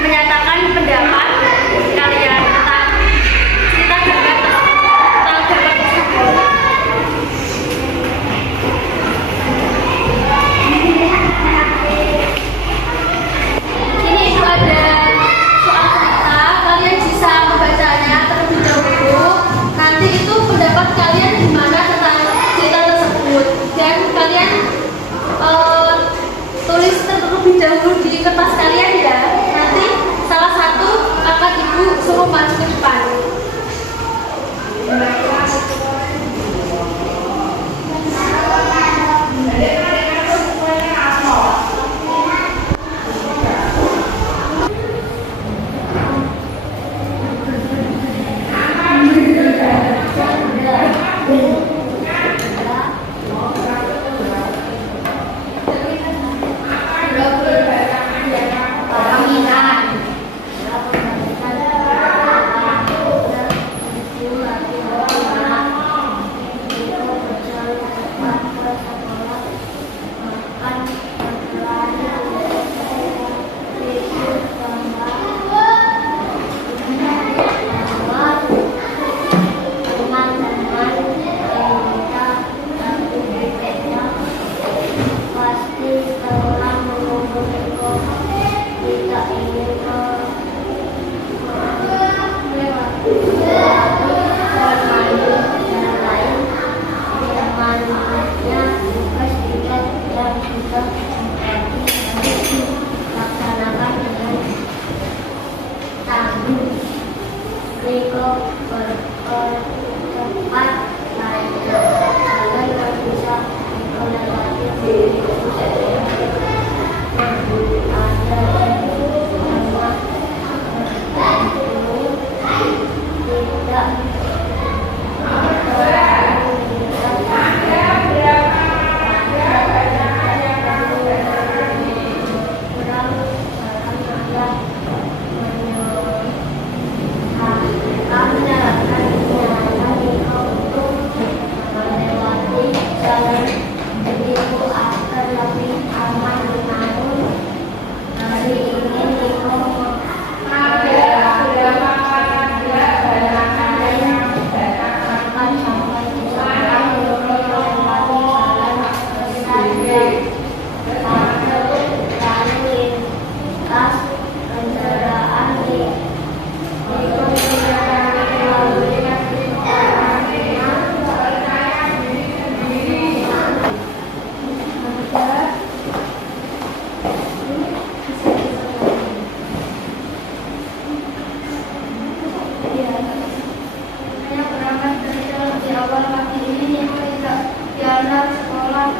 Menyatakan pendapat kalian Berpercepat larinya, agar tak bisa melewati ada sama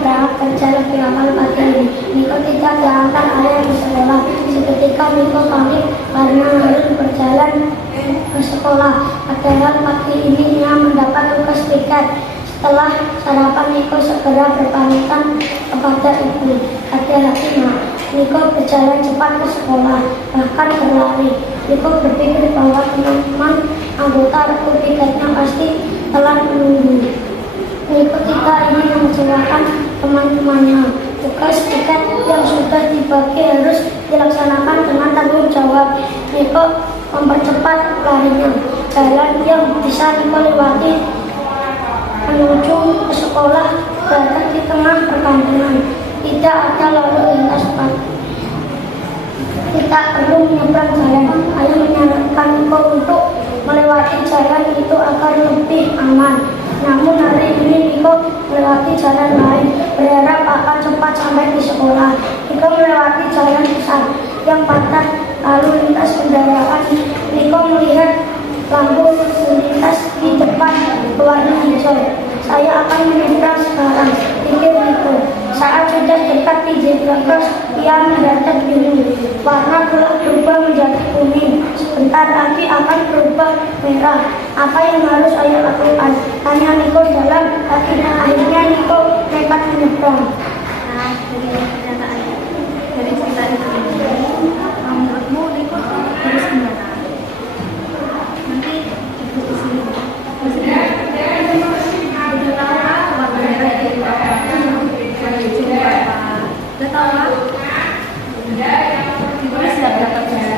tidak kerja lebih lama pagi ini. Niko tidak diantar ayah di sekolah. Seketika Niko panik karena harus berjalan ke sekolah. Padahal pagi ini ia mendapat tugas tiket. Setelah sarapan, Niko segera berpamitan kepada ibu. Hati-hati nak, Niko berjalan cepat ke sekolah, bahkan berlari. Niko berpikir bahwa teman-teman anggota regu tiketnya pasti telah menunggu. Niko tidak ingin mengecewakan teman-temannya. Tugas tiket yang sudah dibagi harus dilaksanakan dengan tanggung jawab. Niko mempercepat larinya. Jalan yang bisa Niko lewati menuju ke sekolah berada di tengah perkampungan. Tidak ada lalu lintas cepat. Tidak perlu menyeberang jalan. Ayah menyarankan Niko untuk melewati jalan itu agar lebih aman. Namun hari ini Niko melewati jalan lain, berharap akan cepat sampai di sekolah. Niko melewati jalan besar yang padat lalu lintas kendaraan. Niko melihat lampu lintas di depan berwarna hijau. Saya akan menyeberang sekarang, pikir Niko. Saat sudah dekat mendekati zebra cross, ia mendadak bingung. Warna gelap berubah menjadi kuning. Sebentar lagi akan berubah merah. Apa yang harus saya lakukan? Tanya Niko dalam hatinya. Akhirnya Niko nekat menyeberang. Nah, dari cerita ini, menurutmu Niko harus gimana? Nanti ibu di sini udah tahu kan warna merah itu apa? Warna hijau apa? Udah tahu kan? Ditulis ya berapa jam?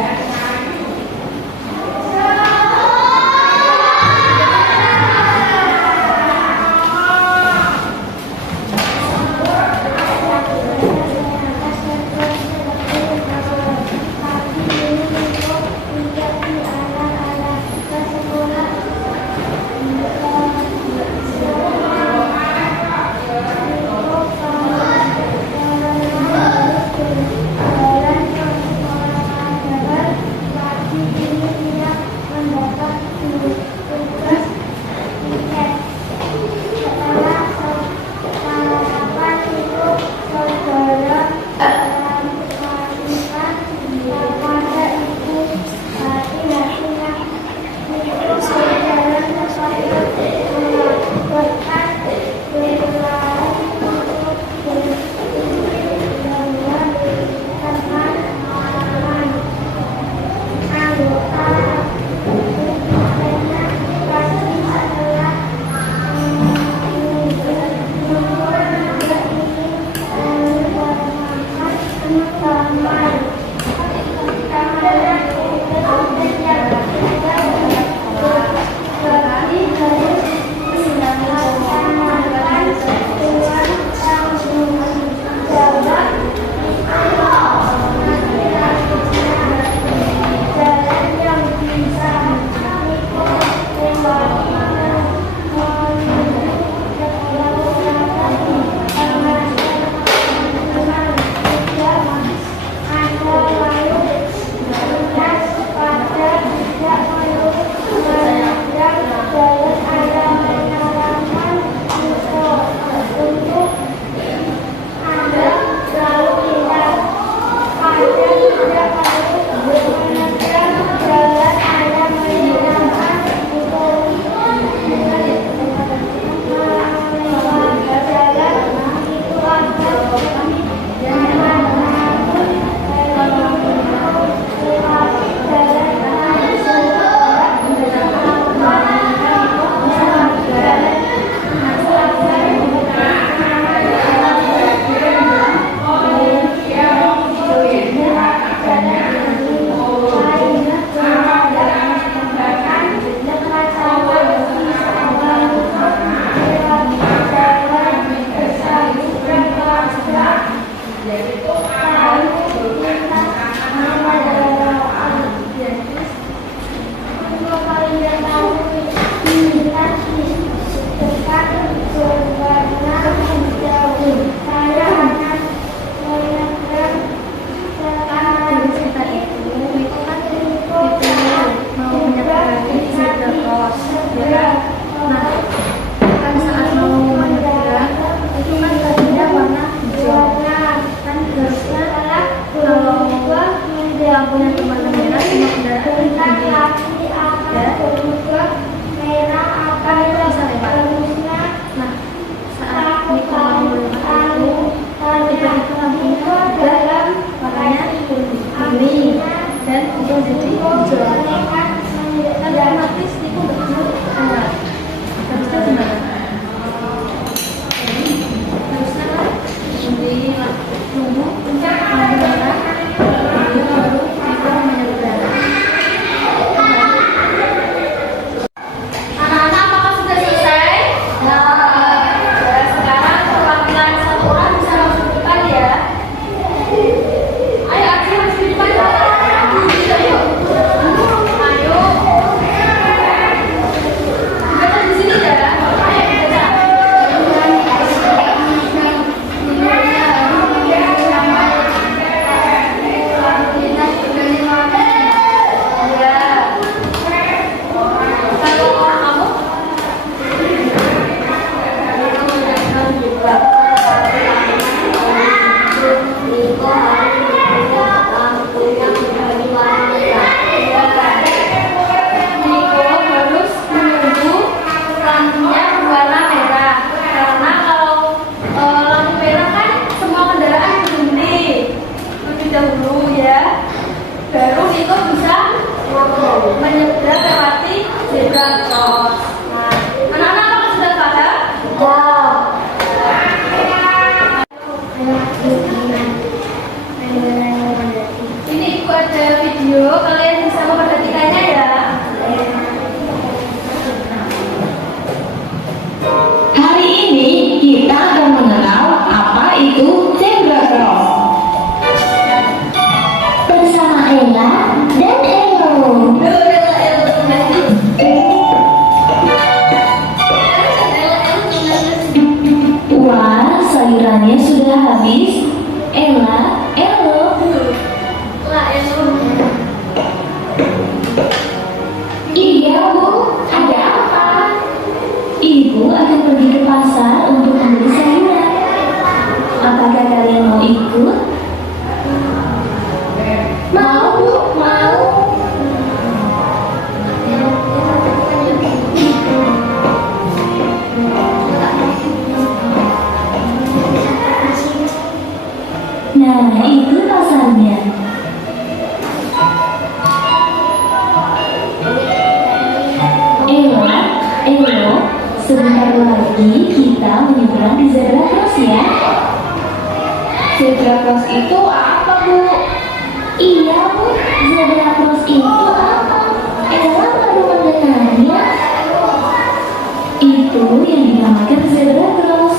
Yuk, kalian bisa memperhatikannya ya. Hari ini kita akan mengenal apa itu zebra cross bersama Ella dan Elo. Wah, sayurannya sudah habis. Ella, Elo. Iya Bu, ada apa? Ibu akan pergi ke pasar untuk membeli sayuran. Apakah kalian mau ikut? Mau Bu, mau. Nah, itu pasarnya. Elo, sebentar lagi kita menyeberang di zebra cross ya. Zebra cross itu apa Bu? Iya Bu, zebra cross itu apa? Ella baru mendengarnya. Itu yang dinamakan zebra cross.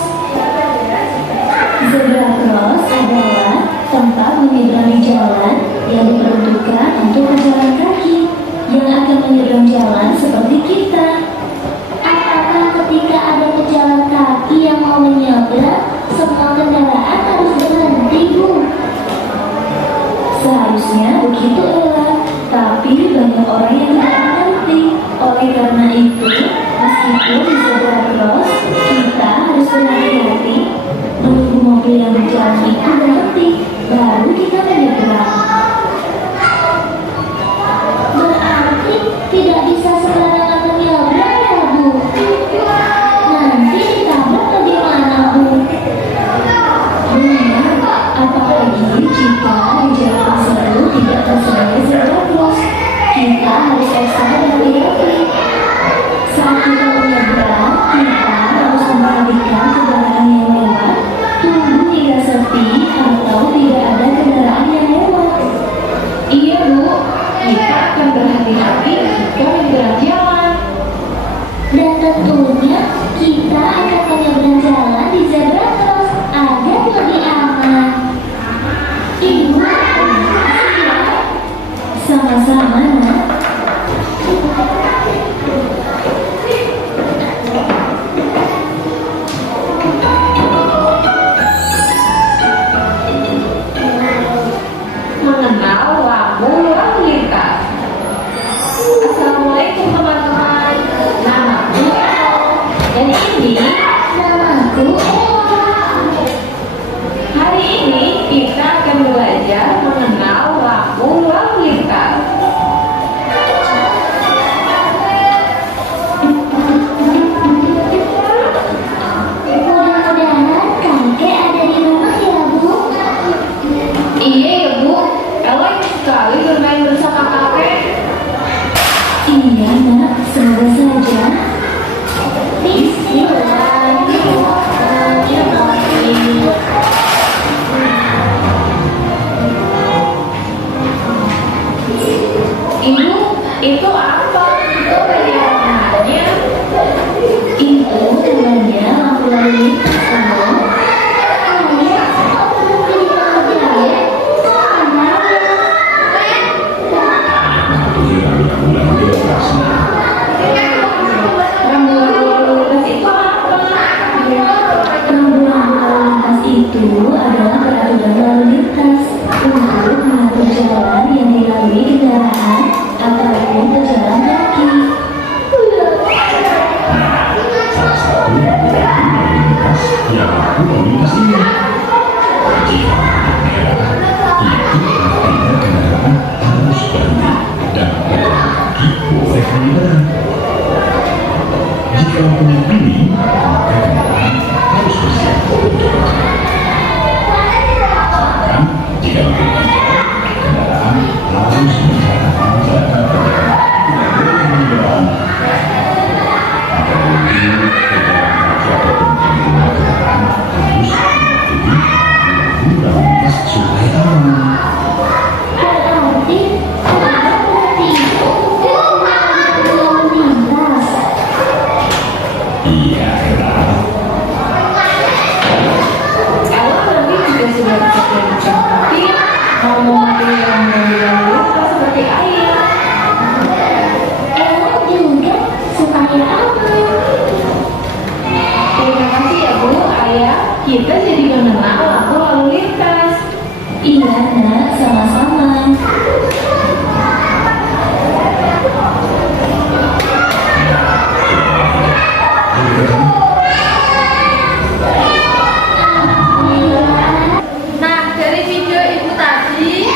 Zebra cross adalah tempat menyeberangi jalan yang diperuntukkan untuk pejalan kaki yang akan menyeberang jalan seperti kita. Apakah ketika ada pejalan kaki yang mau menyeberang, semua kendaraan harus berhenti, Bu? Seharusnya begitu, Ella. Tapi banyak orang yang tidak mengerti. Oleh karena itu, meskipun di zebra cross, kita harus berhati-hati menunggu mobil yang berjalan itu berhenti, baru kita menyeberang. Berarti tidak bisa sembarangan menyeberang ya Bu? Nanti ditabrak bagaimana Bu? Benar, apalagi jika di jalan tersebut tidak tersedia zebra cross, kita harus ekstra berhati-hati. Saat kita menyeberang, kita harus memperhatikan kendaraan yang lewat, tunggu hingga sepi atau tidak ada kendaraan yang lewat. Iya Bu, kita akan berhati-hati jika menyeberang jalan. Dan tentunya kita akan menyeberang jalan di zebra cross agar lebih aman. Ibu, sama-sama Nak. Mengenal lampu lalu lintas. Assalamualaikum teman-teman. Namaku Elo. Dan ini namaku Ella. Hari ini kita akan belajar mengenal lampu lalu lintas. Mudah-mudahan kakek ada di rumah ya Bu. Iya ya Bu, Ella ingin sekali bermain bersama kakek. Iya Nak, semoga saja. Bismillahirrahmanirrahim. Ibu, itu apa? Itu namanya? Itu namanya lampu lalu lintas kamu. Itu adalah peraturan lalu lintas untuk mengatur jalan yang dilalui kendaraan ataupun pejalan kaki. Salah satu lalu lintas yang lampu lalu lintas ini. Jika merah, itu artinya kendaraan harus berhenti dan pejalan kaki boleh menyeberang. Jika lampunya kuning, maka kendaraan harus bersiap untuk berjalan. Jika lampu hijau, kendaraan harus menjalankan jalan tidak boleh menyeberang. Apalagi pejalan kaki ataupun pengguna kendaraan harus mematuhi lampu lalu lintas supaya aman. Berarti Mau mematuhi yang lebih dahulu atau seperti ayah? Juga supaya aman. Terima kasih ya Bu, Ayah. Kita jadi mengenal lampu lalu lintas. Iya nak, sama-sama. Nah, dari video ibu tadi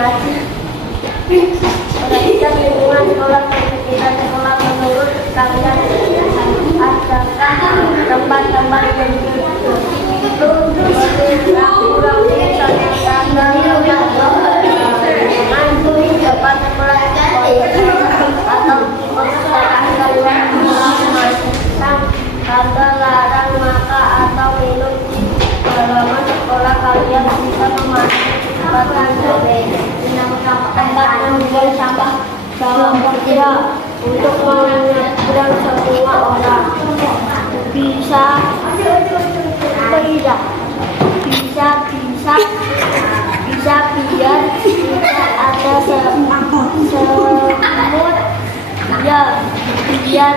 mengaji. Perhatikan lingkungan sekolah dan sekitar sekolah menurut kalian. Adakah tempat-tempat yang kurang misalnya tempat atau perpustakaan kalian tanda larang maka atau minum di halaman sekolah kalian bisa memasuki tempat membuang sampah dalam bergerak untuk menyeberang semua orang bisa biar tidak ada semut ya biar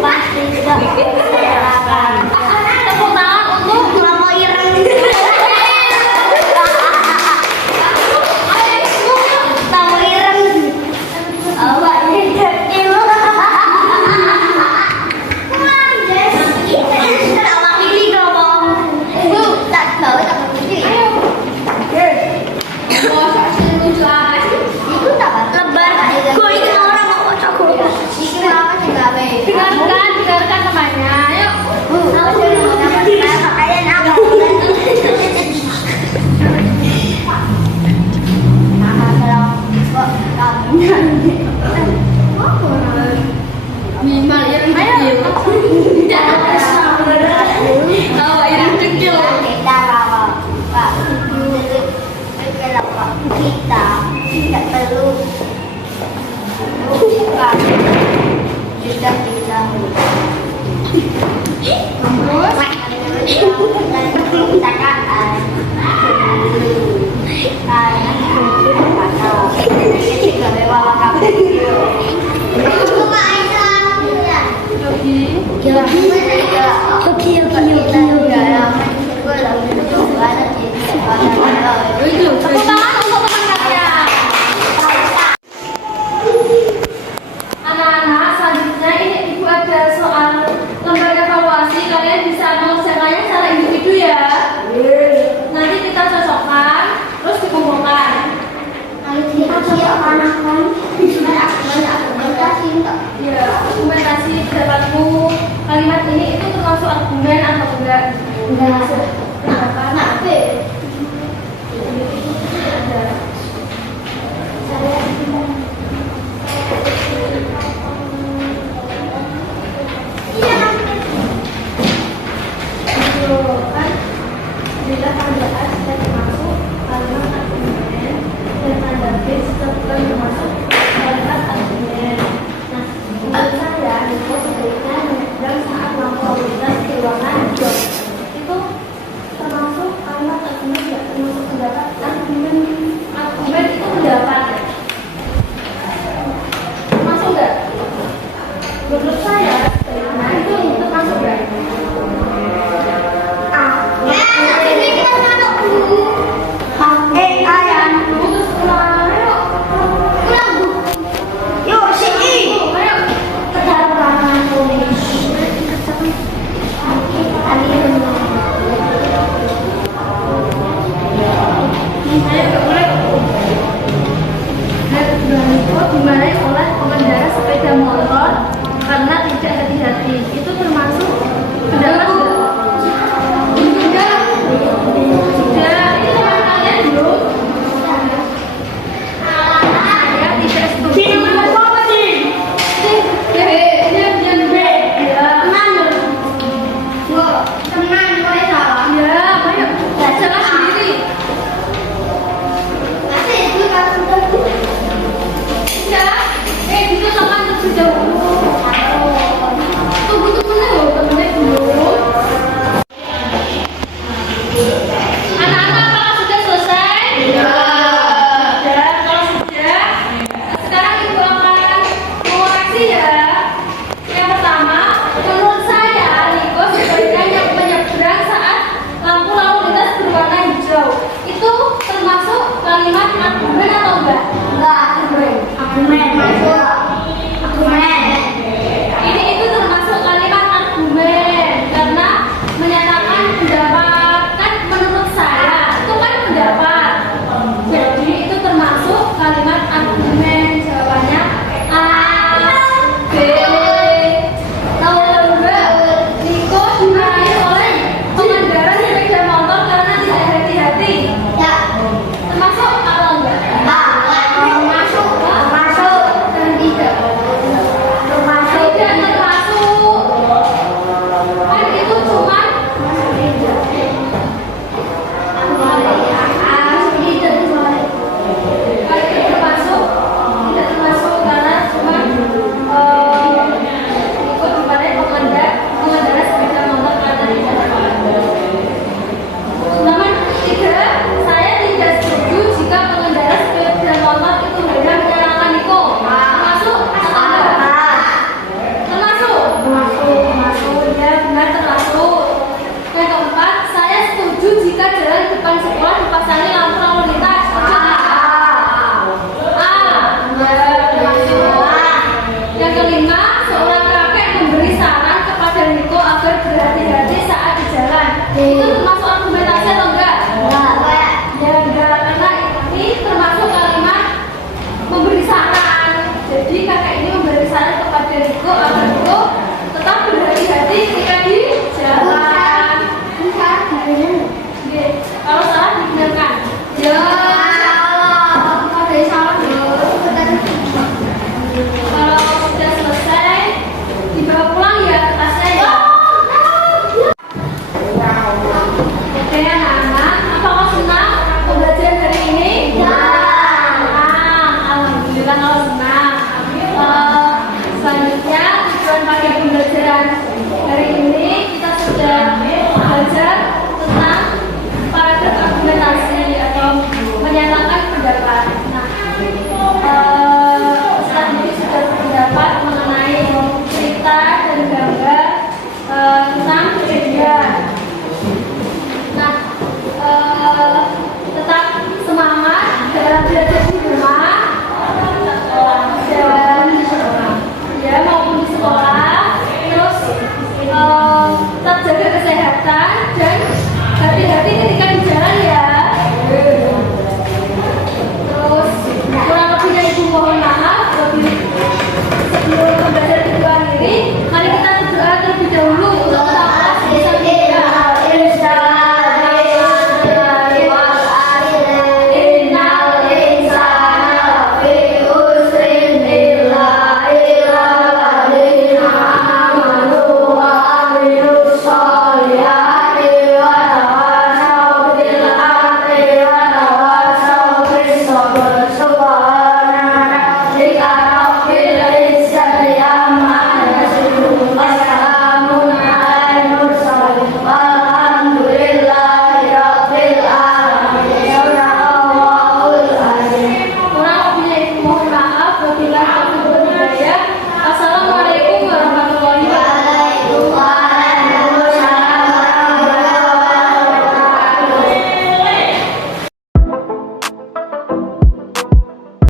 sampah tidak berserakan. Tepuk tangan untuk Mama Ireng. Mama Ireng. Awak ini kecil. Awak ini ngomong. Tak tahu tak ngerti. Lucu apa sih? Itu tak lebar. Kok itu orang mau kocok. Itu apa sih gawe? Dengarkan temannya. Yuk. Kalian apa? Minimal yang kecil. Tahu yang kecil. Kita kita tidak perlu buka sudah bisa Anak-anak, selanjutnya ini Ibu ada soal lembar evaluasi. Kalian bisa mengerjakannya secara individu ya. Nanti kita cocokkan, terus dikumpulkan. Ya, argumentasi pendapatmu kalimat ini itu termasuk argumen atau enggak? Kenapa? Bila tanda A sudah termasuk kalimat argumen dan tanda B sudah bukan termasuk kalimat argumen. Nah, menurut saya itu sebaiknya menyeberang saat melakukan lintas di ruangan job itu termasuk kalimat argumen, tidak termasuk pendapat. Argumen itu pendapat ya? Termasuk nggak? Menurut saya sebaiknya itu termasuk nggak? Ayo